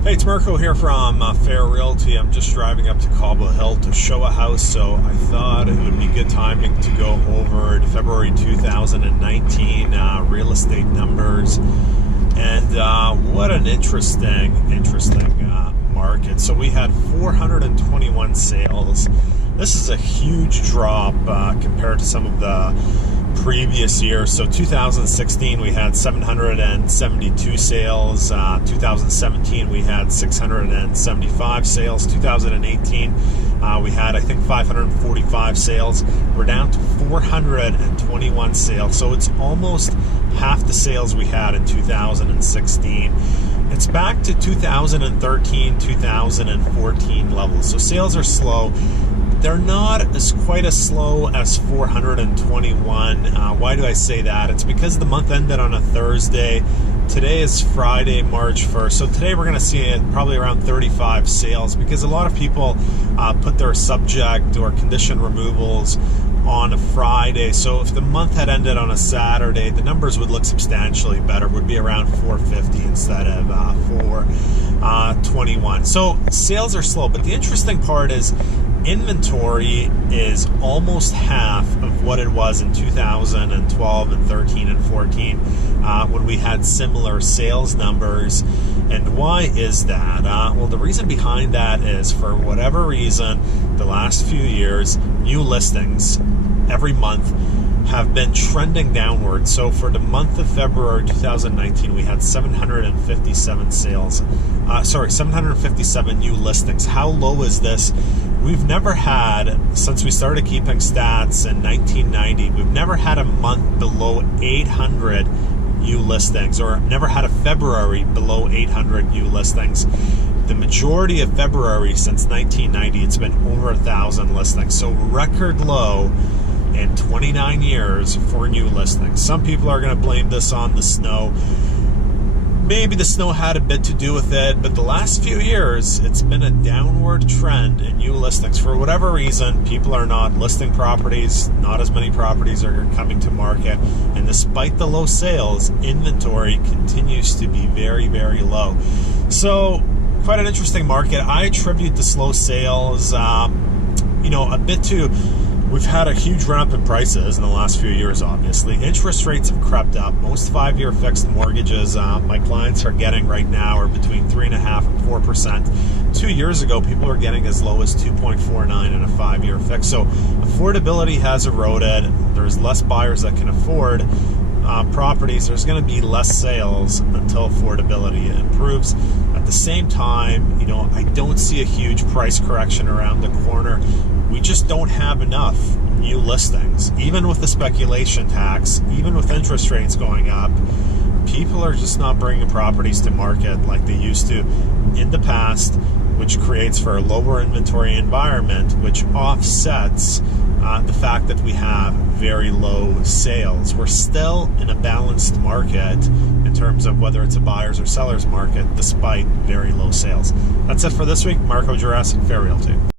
Hey, it's Marko here from Fair Realty. I'm just driving up to Cobble Hill to show a house, so I thought it would be good timing to go over the February 2019 real estate numbers. And what an interesting market. So we had 421 sales. This is a huge drop compared to some of the previous years. So 2016 we had 772 sales, 2017 we had 675 sales, 2018 we had I think 545 sales. We're down to 421 sales, so it's almost half the sales we had in 2016. It's back to 2013, 2014 levels. So sales are slow. They're not quite as slow as 421. Why do I say that? It's because the month ended on a Thursday. Today is Friday, March 1st. So today we're going to see probably around 35 sales because a lot of people put their subject or condition removals on a Friday. So if the month had ended on a Saturday, the numbers would look substantially better. Would be around 450 instead of 421. So sales are slow, but the interesting part is inventory is almost half of what it was in 2012 and 13 and 14 when we had similar sales numbers. And why is that? Well, the reason behind that is, for whatever reason, the last few years, new listings every month have been trending downward. So for the month of February 2019, we had 757 sales. 757 new listings. How low is this? We've never had, since we started keeping stats in 1990, we've never had a month below 800 new listings, or never had a February below 800 new listings. The majority of February since 1990, it's been over 1,000 listings. So record low in 29 years for new listings. Some people are going to blame this on the snow. Maybe the snow had a bit to do with it, but the last few years, it's been a downward trend in new listings. For whatever reason, people are not listing properties, not as many properties are coming to market, and despite the low sales, inventory continues to be very, very low. So, quite an interesting market. I attribute the slow sales, a bit to, we've had a huge ramp in prices in the last few years, obviously. Interest rates have crept up. Most 5-year fixed mortgages my clients are getting right now are between 3.5% and 4%. 2 years ago, people were getting as low as 2.49 in a 5-year fix. So affordability has eroded. There's less buyers that can afford properties. There's going to be less sales until affordability improves. At the same time, I don't see a huge price correction around the corner. We just don't have enough new listings. Even with the speculation tax, even with interest rates going up, people are just not bringing properties to market like they used to in the past, which creates for a lower inventory environment, which offsets the fact that we have very low sales. We're still in a balanced market in terms of whether it's a buyer's or seller's market, despite very low sales. That's it for this week. Marko, Juras, Fair Realty.